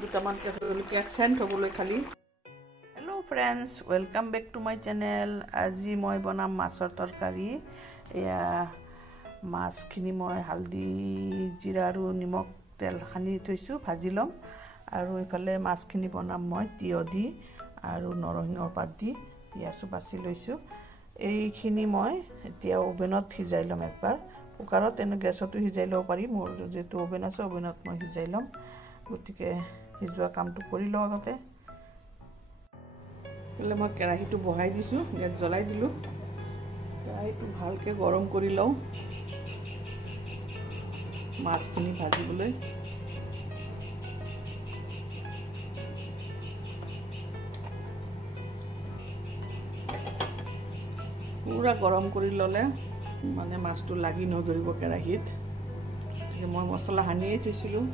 দুটামান কেঁচা জলকীয়া চেণ্ট হ'বলৈ খালি। Hello' friends, welcome back to my channel. আজি মই বনাম মাছৰ তৰকাৰী। এয়া মাছখিনি মই হালধি, জিৰা আৰু নিমখ তেল সানি থৈছোঁ, ভাজি ল'ম। আৰু এইফালে মাছখিনি বনাম মই তিয়হ দি আৰু নৰসিংহৰ পাত দি পিঁয়াজো বাছি লৈছোঁ। এইখিনি মই এতিয়া অভেনত সিজাই ল'ম একবাৰ। কুকাৰত এনে গেছতো সিজাই ল'ব পাৰি, মোৰ যিহেতু অভেন আছে অভেনত মই সিজাই ল'ম। গতিকে সিজোৱা কামটো কৰি লওঁ আগতে। মই কেৰাহীটো বহাই দিছোঁ, গেছ জ্বলাই দিলোঁ। কেৰাহীটো ভালকৈ গৰম কৰি লওঁ মাছখিনি ভাজিবলৈ। পুৰা গৰম কৰি ল'লে মানে মাছটো লাগি নধৰিব কেৰাহীত। গতিকে মই মছলা সানিয়েই থৈছিলোঁ।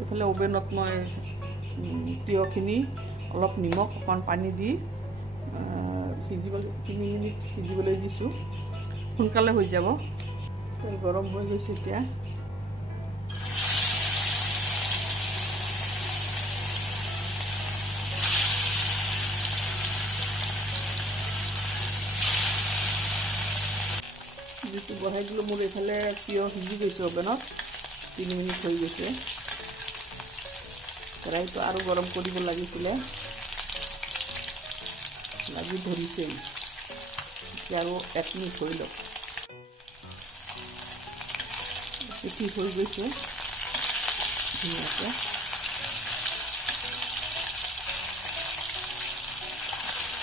এইফালে অভেনত মই তিয়হখিনি অলপ নিমখ অকণ পানী দি সিজিবলৈ 3 মিনিট সিজিবলৈ দিছোঁ। সোনকালে হৈ যাব। তেল গৰম হৈ গৈছে এতিয়া। যিটো বহাই দিলোঁ, মোৰ এইফালে তিয়হ সিজি গৈছে অভেনত। 3 মিনিট হৈ গৈছে। কেৰাহীটো আৰু গৰম কৰিব লাগিছিলে, লাগি ধৰিছেই। এতিয়া আৰু 1 মিনিট হৈ লওক। ঠিক হৈ গৈছে ধুনীয়াকৈ।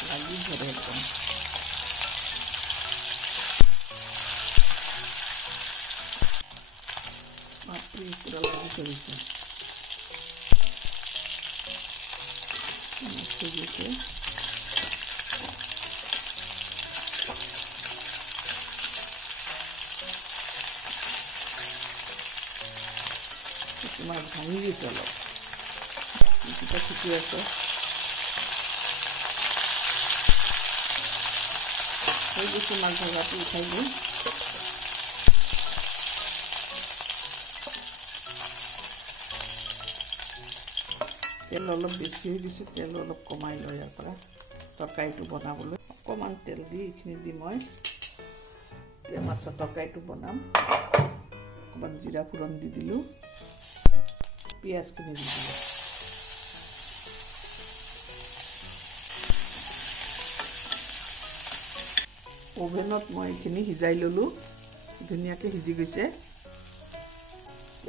লাগি ধৰে একদম। পুৰা লাগি ধৰিছে। মাছ ভাঙি গৈছে অলপ, পিটিকা ঠিকে আছে। হৈ গৈছে মাছ ভজাটো, উঠাই দিওঁ। তেল অলপ বেছি হৈ গৈছে, তেল অলপ কমাই লওঁ ইয়াৰ পৰা তৰকাৰীটো বনাবলৈ। অকণমান তেল দি এইখিনি দি মই এতিয়া মাছৰ তৰকাৰীটো বনাম। অকণমান জিৰা ফোৰণ দি দিলোঁ, পিঁয়াজখিনি দি দিলোঁ। অভেনত মই এইখিনি সিজাই ল'লোঁ, ধুনীয়াকৈ সিজি গৈছে।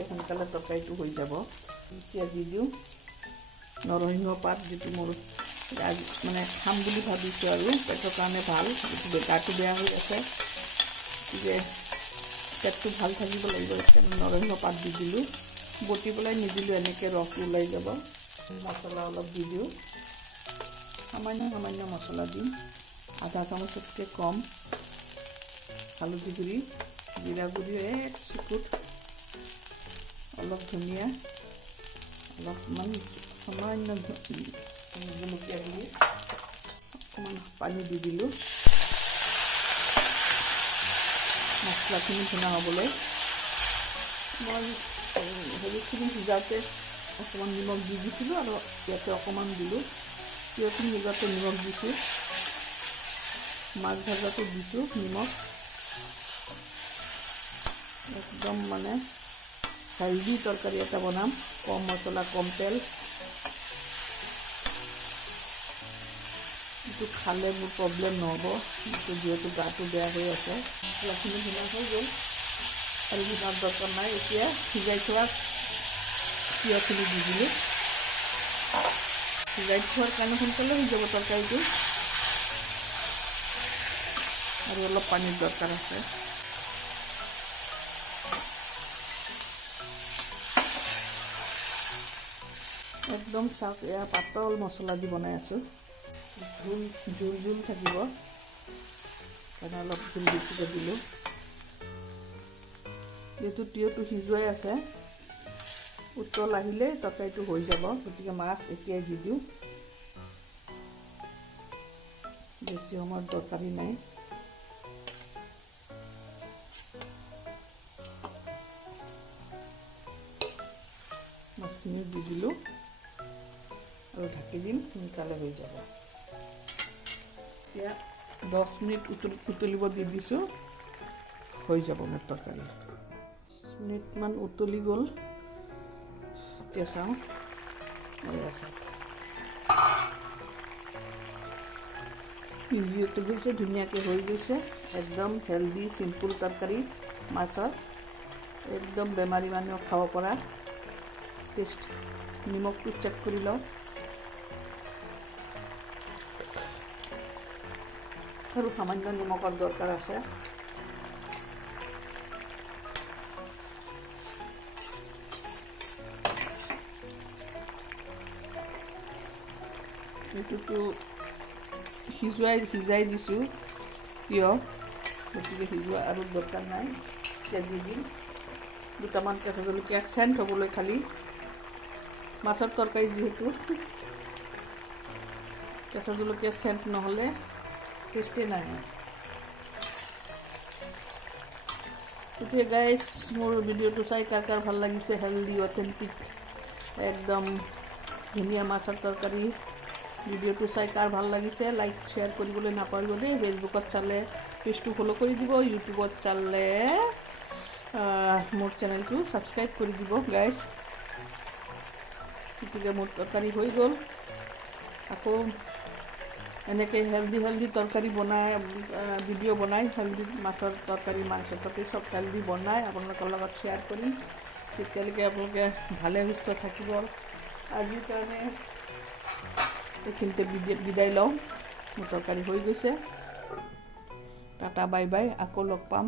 সোনকালে তৰকাৰীটো হৈ যাব। এতিয়া দি দিওঁ নৰসিংহ পাত, যিটো মোৰ মানে খাম বুলি ভাবিছোঁ আৰু পেটৰ কাৰণে ভাল। যিটো গাটো বেয়া হৈ আছে, গতিকে পেটটো ভাল থাকিব লাগিব। সেইকাৰণে নৰসিংহ পাত দি দিলোঁ। বটি পেলাই নিদিলোঁ, এনেকৈ ৰসটো ওলাই যাব। মছলা অলপ দি দিওঁ, সামান্য মছলা দিম, আধা চামুচতকৈ কম। হালধি গুড়ি, জিৰা গুড়ি 1 চিকুট, অলপ ধনিয়া, অলপমান সামান্য জলকীয়া গুড়ি, অকণমান পানী দি দিলোঁ মছলাখিনি ভুনা হ'বলৈ। মই হেৰিখিনি সিজাওঁতে অকণমান নিমখ দি দিছিলোঁ আৰু ইয়াতে অকণমান দিলোঁ। তিয়হখিনি সিজাওঁতে নিমখ দিছোঁ, মাছ ভজাটো দিছোঁ নিমখ। একদম মানে হেল্ডি তৰকাৰী এটা বনাম, কম মছলা কম তেল। এইটো খালে মোৰ প্ৰব্লেম নহ'ব, যিহেতু গাটো বেয়া হৈ আছে। মছলাখিনি ভুনা হৈ গ'ল আৰু ভুনাৰ দৰকাৰ নাই। এতিয়া সিজাই থোৱা তিয়হখিনি দি দিলোঁ। সিজাই থোৱাৰ কাৰণে সোনকালে হৈ যাব তৰকাৰীটো, আৰু অলপ পানীৰ দৰকাৰ আছে। একদম চাওক, এয়া পাতল মছলা দি বনাই আছোঁ। জোল থাকিব, সেইকাৰণে অলপ জোল বেছিকৈ দিলোঁ। যিহেতু তিয়হটো সিজুৱাই আছে, উতল আহিলে তৰকাৰীটো হৈ যাব। গতিকে মাছ এতিয়াই দি দিওঁ, বেছি সময়ৰ দৰকাৰী নাই। মাছখিনি দি দিলোঁ আৰু ঢাকি দিম, সোনকালে হৈ যাব। এতিয়া 10 মিনিট উতলিব দি দিছোঁ, হৈ যাব মোৰ তৰকাৰী। 10 মিনিটমান উতলি গ'ল, এতিয়া চাওঁ হৈ আছে। সিজি উতলি গৈছে, ধুনীয়াকৈ হৈ গৈছে। একদম হেল্ডি চিম্পুল তৰকাৰী মাছৰ, একদম বেমাৰী মানুহক খাব পৰা টেষ্ট। নিমখটো চেক কৰি লওঁ আৰু সামান্য নিমখৰ দৰকাৰ আছে। এইটোতো সিজাই দিছোঁ কিয়, গতিকে সিজোৱা আৰু দৰকাৰ নাই। এতিয়া দি দিম দুটামান কেঁচা জলকীয়া, চেণ্ট হ'বলৈ খালি। মাছৰ তৰকাৰী যিহেতু কেঁচা জলকীয়া চেণ্ট নহ'লে টেষ্টেই নাহে। এতিয়া গাইজ, মোৰ ভিডিঅ'টো চাই কাৰ কাৰ ভাল লাগিছে, হেল্ডি অথেণ্টিক একদম ধুনীয়া মাছৰ তৰকাৰী, ভিডিঅ'টো চাই কাৰ ভাল লাগিছে লাইক শ্বেয়াৰ কৰিবলৈ নাপাহৰিব দেই। ফেচবুকত চালে পেজটো ফ'ল' কৰি দিব, ইউটিউবত চালে মোৰ চেনেলটো ছাবস্ক্ৰাইব কৰি দিব গাইজ। গতিকে মোৰ তৰকাৰী হৈ গ'ল। আকৌ এনেকৈ হেল্ডি তৰকাৰী বনাই ভিডিঅ' বনাই, হেল্ডি মাছৰ তৰকাৰী, মাংসৰ তৰকাৰী চব হেল্ডি বনাই আপোনালোকৰ লগত শ্বেয়াৰ কৰিম। তেতিয়ালৈকে আপোনালোকে ভালে সুস্থ থাকিব। আজিৰ কাৰণে এইখিনিতে বিদায় লওঁ, মোৰ তৰকাৰী হৈ গৈছে। টাটা বাই বাই, আকৌ লগ পাম।